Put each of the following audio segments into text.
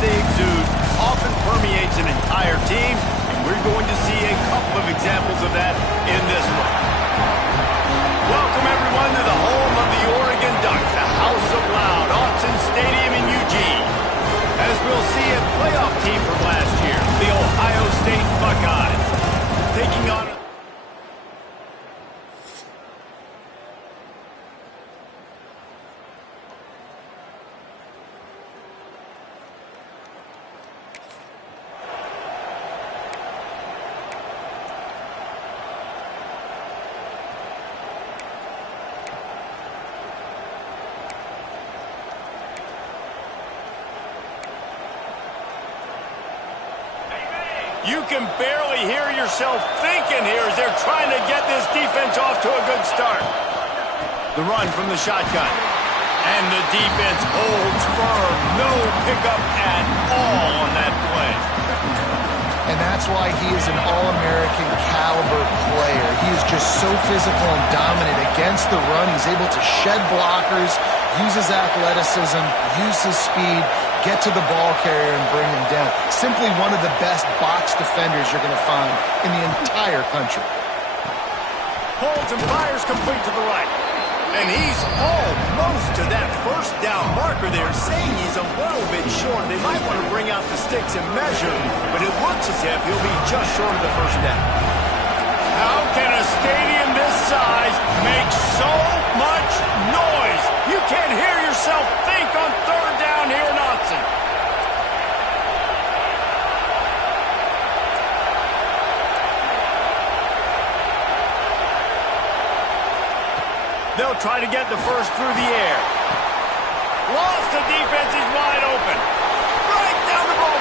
they exude often permeates an entire team, and we're going to see a couple of examples of that in this one. Welcome, everyone, to the home of the Oregon Ducks, the House of Loud, Autzen Stadium in Eugene. As we'll see a playoff team from last year, the Ohio State Buckeyes, taking on... You can barely hear yourself thinking here as they're trying to get this defense off to a good start. The run from the shotgun. And the defense holds firm. No pickup at all on that play. And that's why he is an All-American caliber player. He is just so physical and dominant against the run. He's able to shed blockers, use his athleticism, use his speed, get to the ball carrier and bring him down. Simply one of the best box defenders you're going to find in the entire country. Holds and fires complete to the right. And he's almost to that first down marker there, saying he's a little bit short. They might want to bring out the sticks and measure, but it looks as if he'll be just short of the first down. How can a stadium this size make so much noise? You can't hear yourself think on third down here in Autzen. They'll try to get the first through the air. Lost, the defense is wide open. Right down the ball.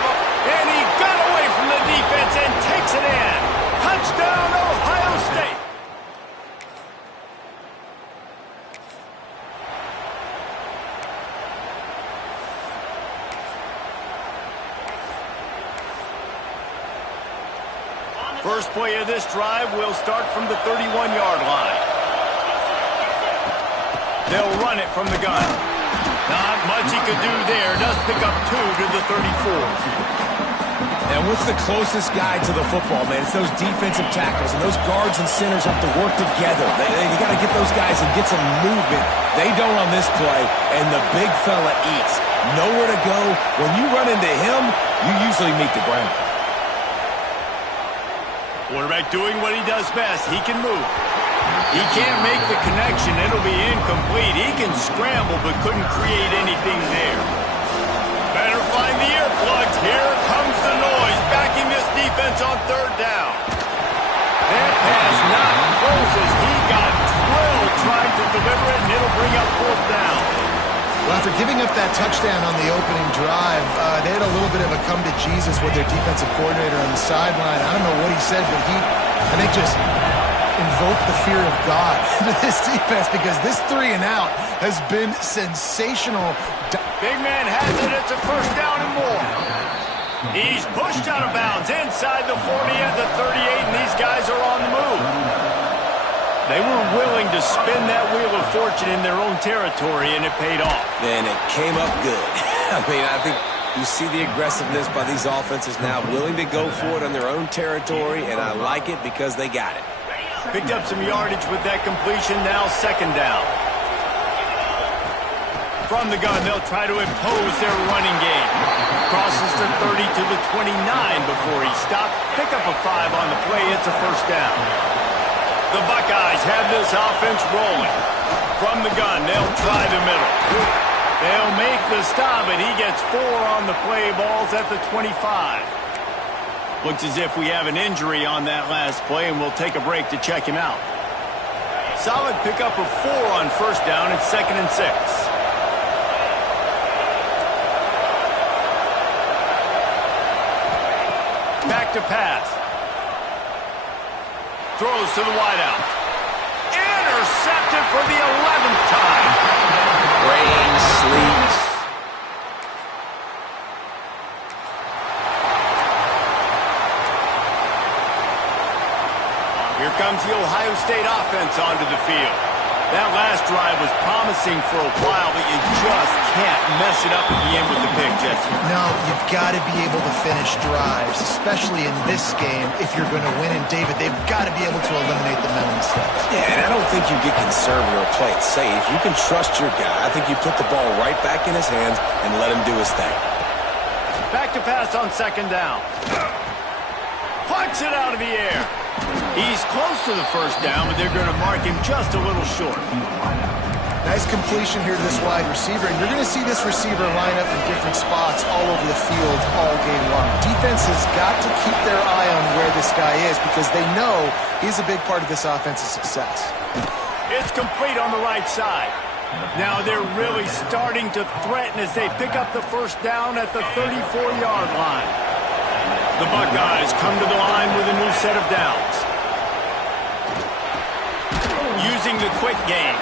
And he got away from the defense and takes it in. Touchdown, Ohio State. First play of this drive will start from the 31-yard line. They'll run it from the gun. Not much he could do there. Does pick up 2 to the 34. And what's the closest guy to the football, man? It's those defensive tackles, and those guards and centers have to work together. You got to get those guys and get some movement. They don't on this play, and the big fella eats. Nowhere to go. When you run into him, you usually meet the ground. Quarterback doing what he does best. He can move. He can't make the connection. It'll be incomplete. He can scramble, but couldn't create anything there. Better find the earplugs. Here comes the noise, backing this defense on third down. That pass not close as he got drilled trying to deliver it, and it'll bring up fourth down. Well, after giving up that touchdown on the opening drive, they had a little bit of a come to Jesus with their defensive coordinator on the sideline. I don't know what he said, but I think just invoke the fear of God into this defense, because this 3 and out has been sensational. Big man has it. It's a first down and more. He's pushed out of bounds inside the 40 and the 38, and these guys are on the move. They were willing to spin that wheel of fortune in their own territory, and it paid off. And it came up good. I mean, I think you see the aggressiveness by these offenses now, willing to go for it on their own territory, and I like it because they got it. Picked up some yardage with that completion, now second down. From the gun, they'll try to impose their running game. Crosses the 30 to the 29 before he stopped. Pick up a 5 on the play, it's a first down. The Buckeyes have this offense rolling. From the gun, they'll try the middle. They'll make the stop, and he gets 4 on the play. Ball's at the 25. Looks as if we have an injury on that last play, and we'll take a break to check him out. Solid pickup of 4 on first down. It's 2nd and 6. Back to pass. Throws to the wideout. Intercepted for the 11th time. Rain, sleet. Here comes the Ohio State offense onto the field. That last drive was promising for a while, but you just can't mess it up at the end with the pick, Jesse. drive. No, you've got to be able to finish drives, especially in this game if you're going to win. And, David, they've got to be able to eliminate the mental mistakes. Yeah, and I don't think you get conservative or play it safe. You can trust your guy. I think you put the ball right back in his hands and let him do his thing. Back to pass on second down. Plucks it out of the air. He's close to the first down, but they're going to mark him just a little short. Nice completion here to this wide receiver, and you're going to see this receiver line up in different spots all over the field all game long. Defense has got to keep their eye on where this guy is because they know he's a big part of this offense's success. It's complete on the right side. Now they're really starting to threaten as they pick up the first down at the 34-yard line. The Buckeyes come to the line with a new set of downs. Using the quick game.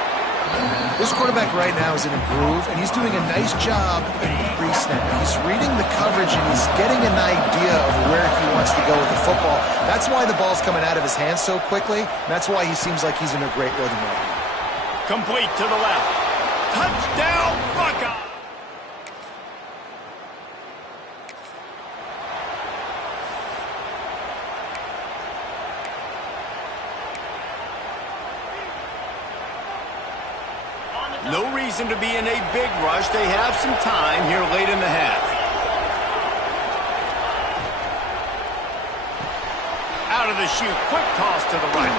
This quarterback right now is in a groove, and he's doing a nice job in pre-snap. He's reading the coverage, and he's getting an idea of where he wants to go with the football. That's why the ball's coming out of his hands so quickly. That's why he seems like he's in a great rhythm right now. Complete to the left. Touchdown, Buckeye! No reason to be in a big rush. They have some time here late in the half. Out of the chute, quick toss to the right.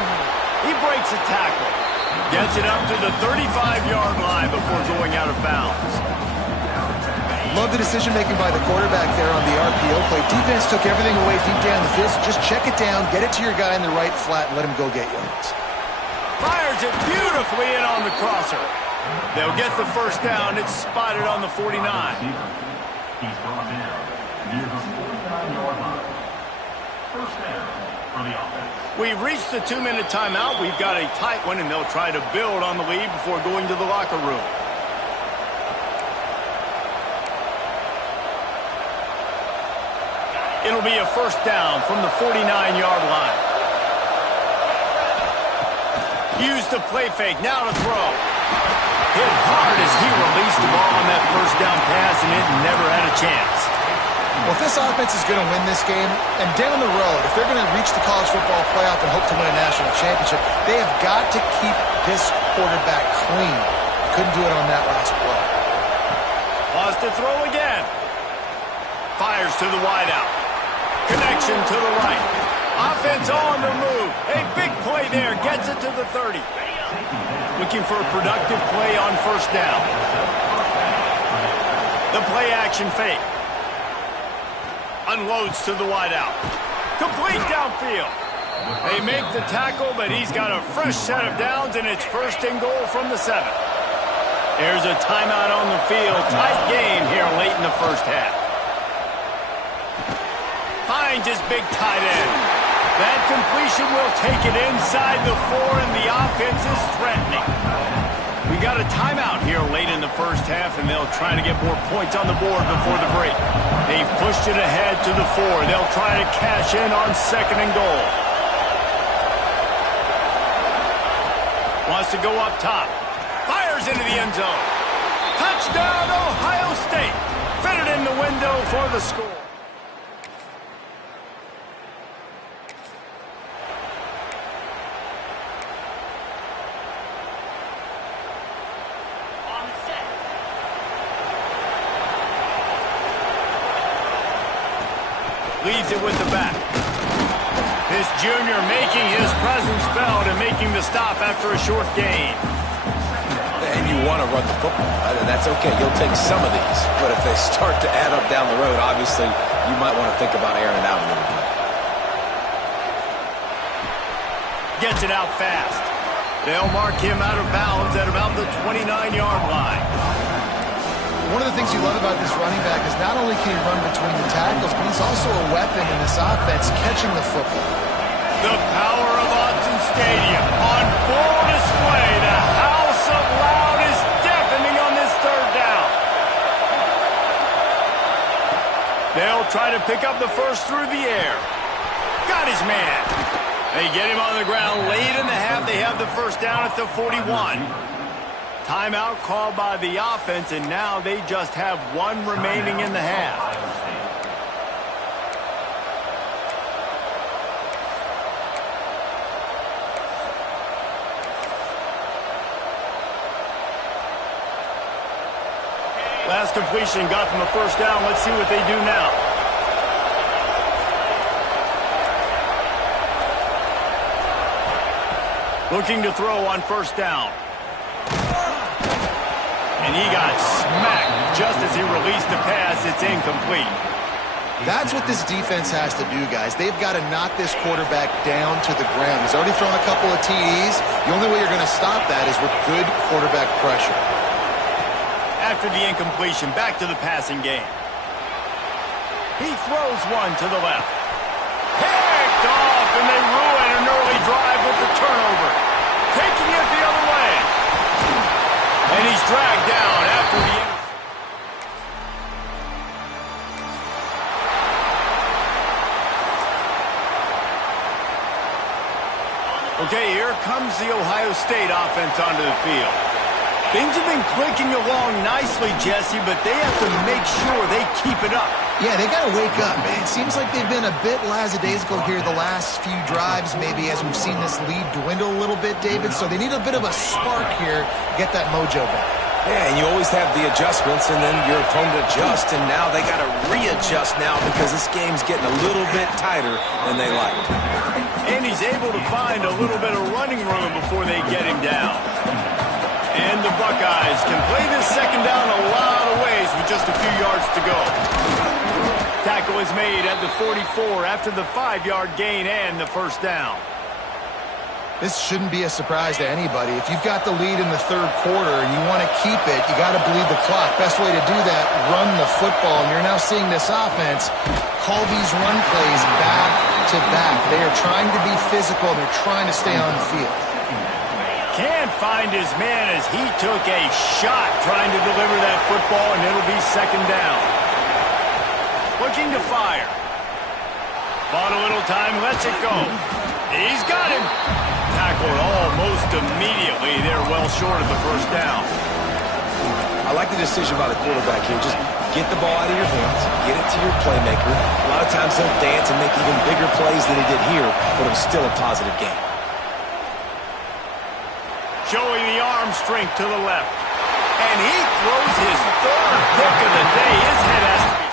He breaks a tackle. Gets it up to the 35-yard line before going out of bounds. Love the decision-making by the quarterback there on the RPO play. Defense took everything away deep down the field, so just check it down, get it to your guy in the right flat, and let him go get yards. Fires it beautifully in on the crosser. They'll get the first down. It's spotted on the 49. He's brought down near the 49-yard line. First down for the offense. We've reached the 2-minute timeout. We've got a tight one, and they'll try to build on the lead before going to the locker room. It'll be a first down from the 49-yard line. Use the play fake. Now to throw. Hit hard as he released the ball on that first down pass, and it never had a chance. Well, if this offense is going to win this game, and down the road, if they're going to reach the college football playoff and hope to win a national championship, they have got to keep this quarterback clean. Couldn't do it on that last play. Pause to throw again. Fires to the wideout. Connection to the right. Offense on the move. A big play there. Gets it to the 30. Looking for a productive play on first down. The play action fake. Unloads to the wideout. Complete downfield. They make the tackle, but he's got a fresh set of downs, and it's first and goal from the 7. There's a timeout on the field. Tight game here late in the first half. Finds his big tight end. That completion will take it inside the 4, and the offense is threatening. We got a timeout here late in the first half, and they'll try to get more points on the board before the break. They've pushed it ahead to the 4. They'll try to cash in on second and goal. Wants to go up top. Fires into the end zone. Touchdown, Ohio State. Fitted in the window for the score. Leads it with the back. This junior making his presence felt and making the stop after a short gain. And you want to run the football. That's okay. You'll take some of these. But if they start to add up down the road, obviously, you might want to think about airing it out a little bit. Gets it out fast. They'll mark him out of bounds at about the 29-yard line. One of the things you love about this running back is not only can he run between the tackles, but he's also a weapon in this offense, catching the football. The power of Autzen Stadium on full display. The house of loud is deafening on this third down. They'll try to pick up the first through the air. Got his man. They get him on the ground late in the half. They have the first down at the 41. Timeout called by the offense, and now they just have one remaining in the half. Last completion got them a first down. Let's see what they do now. Looking to throw on first down. And he got smacked just as he released the pass. It's incomplete. That's what this defense has to do, guys. They've got to knock this quarterback down to the ground. He's already thrown a couple of TDs. The only way you're going to stop that is with good quarterback pressure. After the incompletion, back to the passing game. He throws one to the left. Picked off, and they ruin an early drive with the turnover. Taking it the other way. And he's dragged down after the incompletion. Okay, here comes the Ohio State offense onto the field. Things have been clicking along nicely, Jesse, but they have to make sure they keep it up. Yeah, they got to wake up, man. It seems like they've been a bit lackadaisical here the last few drives, maybe as we've seen this lead dwindle a little bit, David. So they need a bit of a spark here to get that mojo back. Yeah, and you always have the adjustments, and then your opponent adjusts, and now they got to readjust now because this game's getting a little bit tighter than they like. And he's able to find a little bit of running room before they get him down. And the Buckeyes can play this second down a lot of ways with just a few yards to go. Tackle is made at the 44 after the 5-yard gain and the first down. This shouldn't be a surprise to anybody. If you've got the lead in the third quarter and you want to keep it, you got to bleed the clock. Best way to do that, run the football. And you're now seeing this offense call these run plays back to back. They are trying to be physical, and they're trying to stay on the field. Can't find his man as he took a shot trying to deliver that football, and it'll be second down. Looking to fire. Bought a little time, lets it go. He's got him. Tackled almost immediately. They're well short of the first down. I like the decision by the quarterback here. Just get the ball out of your hands, get it to your playmaker. A lot of times he'll dance and make even bigger plays than he did here, but it was still a positive game. Showing the arm strength to the left. And he throws his third pick of the day. His head has to be...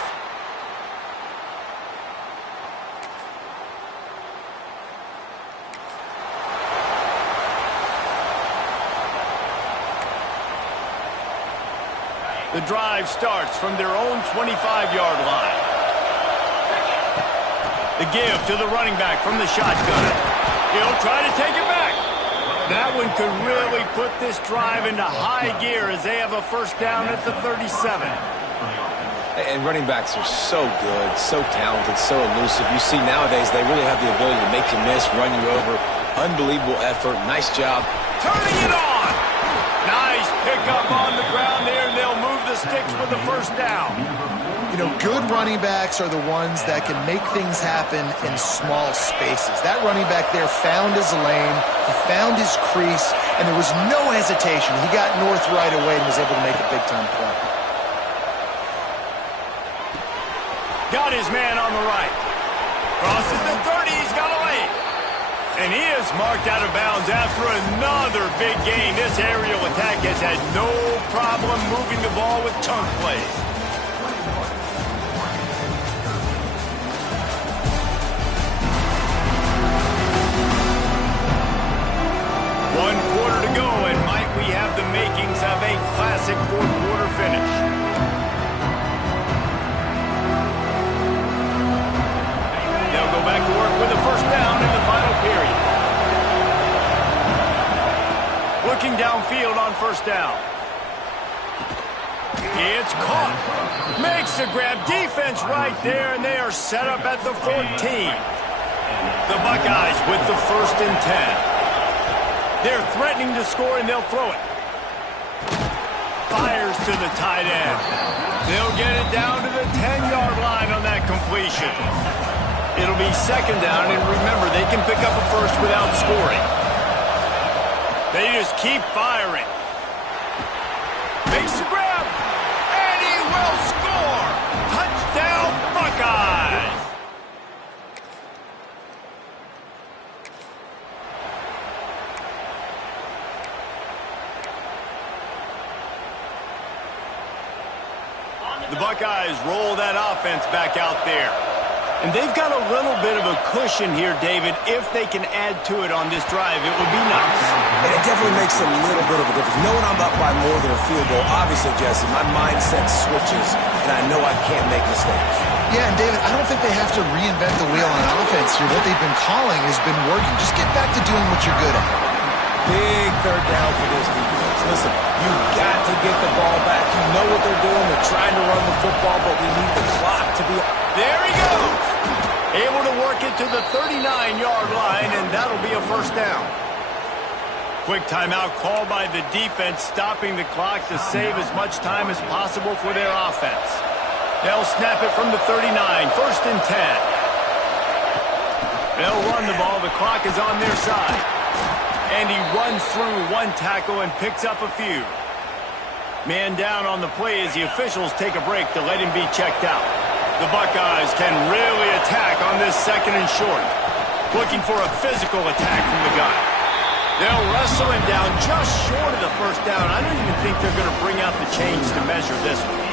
The drive starts from their own 25-yard line. The give to the running back from the shotgun. He'll try to take it back. That one could really put this drive into high gear as they have a first down at the 37. And running backs are so good, so talented, so elusive. You see nowadays they really have the ability to make you miss, run you over. Unbelievable effort. Nice job. Turning it on. Nice pickup on the ground there, and they'll move the sticks with the first down. You know, good running backs are the ones that can make things happen in small spaces. That running back there found his lane, he found his crease, and there was no hesitation. He got north right away and was able to make a big-time play. Got his man on the right. Crosses the 30, he's got a lane. And he is marked out of bounds after another big gain. This aerial attack has had no problem moving the ball with chunk plays. One quarter to go, and might we have the makings of a classic fourth-quarter finish. They'll go back to work with a first down in the final period. Looking downfield on first down. It's caught. Makes the grab. Defense right there, and they are set up at the 14. The Buckeyes with the 1st and 10. They're threatening to score, and they'll throw it. Fires to the tight end. They'll get it down to the 10-yard line on that completion. It'll be second down, and remember, they can pick up a first without scoring. They just keep firing. Buckeyes roll that offense back out there. And they've got a little bit of a cushion here, David. If they can add to it on this drive, it would be nice. And it definitely makes a little bit of a difference. Knowing I'm up by more than a field goal, obviously, Jesse, my mindset switches, and I know I can't make mistakes. Yeah, and David, I don't think they have to reinvent the wheel on offense here. What they've been calling has been working. Just get back to doing what you're good at. Big third down for this defense. Listen, you've got to get the ball back. You know what they're doing. They're trying to run the football, but we need the clock to be... There he goes. Able to work it to the 39-yard line, and that'll be a first down. Quick timeout called by the defense, stopping the clock to save as much time as possible for their offense. They'll snap it from the 39, first and 10. They'll run the ball. The clock is on their side. And he runs through one tackle and picks up a few. Man down on the play as the officials take a break to let him be checked out. The Buckeyes can really attack on this second and short. Looking for a physical attack from the guy. They'll wrestle him down just short of the first down. I don't even think they're going to bring out the chains to measure this one.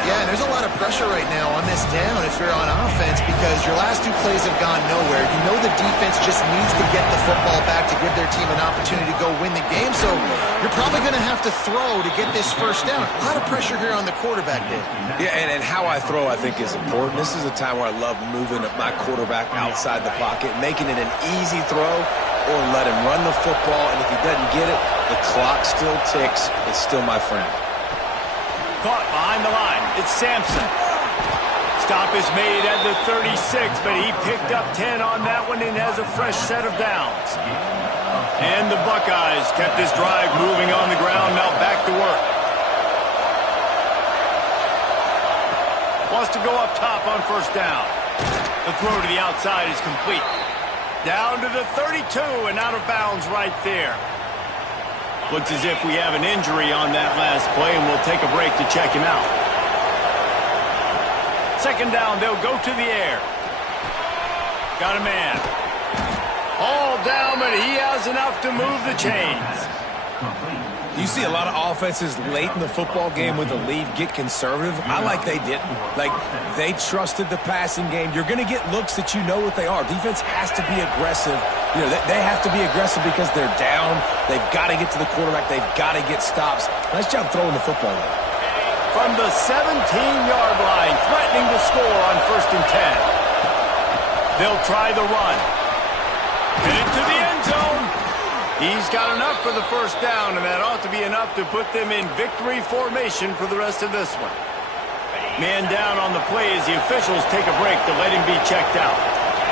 Yeah, and there's a lot of pressure right now on this down if you're on offense because your last two plays have gone nowhere. You know the defense just needs to get the football back to give their team an opportunity to go win the game, so you're probably going to have to throw to get this first down. A lot of pressure here on the quarterback, Dave. Yeah, and how I throw, I think, is important. This is a time where I love moving my quarterback outside the pocket, making it an easy throw, or let him run the football, and if he doesn't get it, the clock still ticks. It's still my friend. Caught behind the line. It's Sampson. Stop is made at the 36, but he picked up 10 on that one and has a fresh set of downs. And the Buckeyes kept this drive moving on the ground. Now back to work. Wants to go up top on first down. The throw to the outside is complete. Down to the 32 and out of bounds right there. Looks as if we have an injury on that last play, and we'll take a break to check him out. Second down, they'll go to the air. Got a man. All down, but he has enough to move the chains. You see a lot of offenses late in the football game with a lead get conservative. I like they didn't. Like, they trusted the passing game. You're going to get looks that you know what they are. Defense has to be aggressive. You know, they have to be aggressive because they're down. They've got to get to the quarterback. They've got to get stops. Nice job throwing the football there. From the 17-yard line, threatening to score on first and 10. They'll try the run. Get into the end zone. He's got enough for the first down, and that ought to be enough to put them in victory formation for the rest of this one. Man down on the play as the officials take a break to let him be checked out.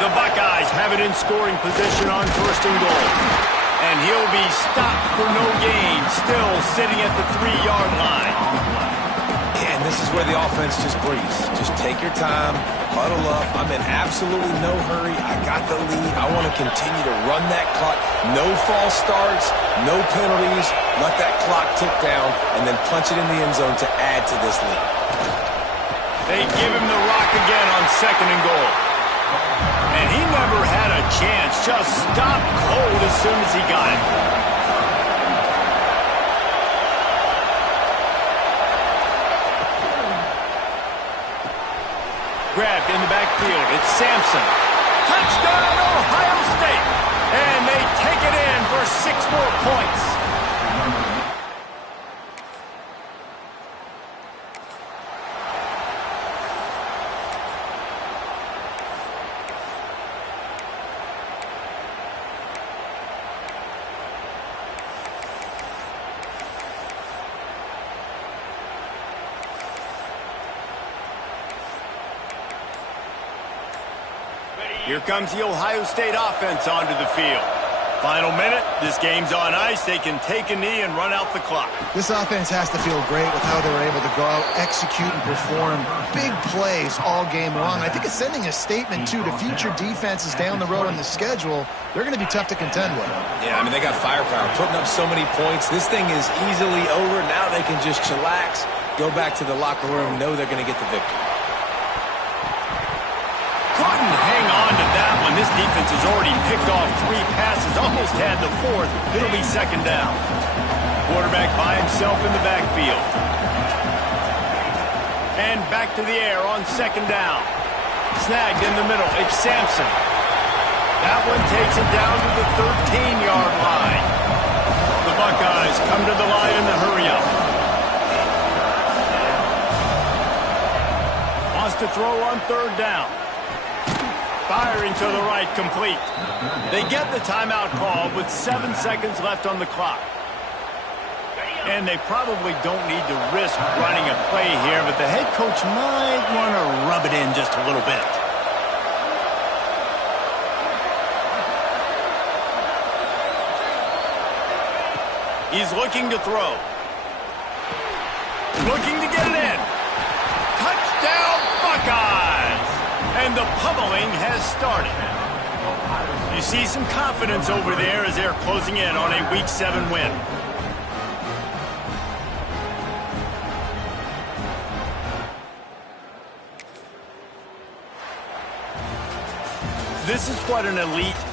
The Buckeyes have it in scoring position on first and goal. And he'll be stopped for no gain, still sitting at the 3-yard line. And this is where the offense just breathes. Just take your time, huddle up. I'm in absolutely no hurry. I got the lead. I want to continue to run that clock. No false starts, no penalties. Let that clock tick down, and then punch it in the end zone to add to this lead. They give him the rock again on second and goal. And he never had a chance. Just stopped cold as soon as he got it. Grabbed in the backfield. It's Sampson. Touchdown, Ohio State. And they take it in for 6 more points. Here comes the Ohio State offense onto the field. Final minute, this game's on ice. They can take a knee and run out the clock. This offense has to feel great with how they were able to go out, execute, and perform big plays all game long. I think it's sending a statement, too, to future defenses down the road on the schedule. They're going to be tough to contend with. Yeah, I mean, they got firepower, putting up so many points. This thing is easily over. Now they can just chillax, go back to the locker room, know they're going to get the victory. Couldn't hang on to that one. This defense has already picked off 3 passes, almost had the 4th. It'll be second down. Quarterback by himself in the backfield. And back to the air on second down. Snagged in the middle. It's Sampson. That one takes it down to the 13-yard line. The Buckeyes come to the line in the hurry-up. Wants to throw on third down. Firing to the right, complete. They get the timeout call with 7 seconds left on the clock. And they probably don't need to risk running a play here, but the head coach might want to rub it in just a little bit. He's looking to throw. Looking to get it in. Touchdown, Buckeyes! And the pummeling has started. You see some confidence over there as they're closing in on a Week 7 win. This is what an elite team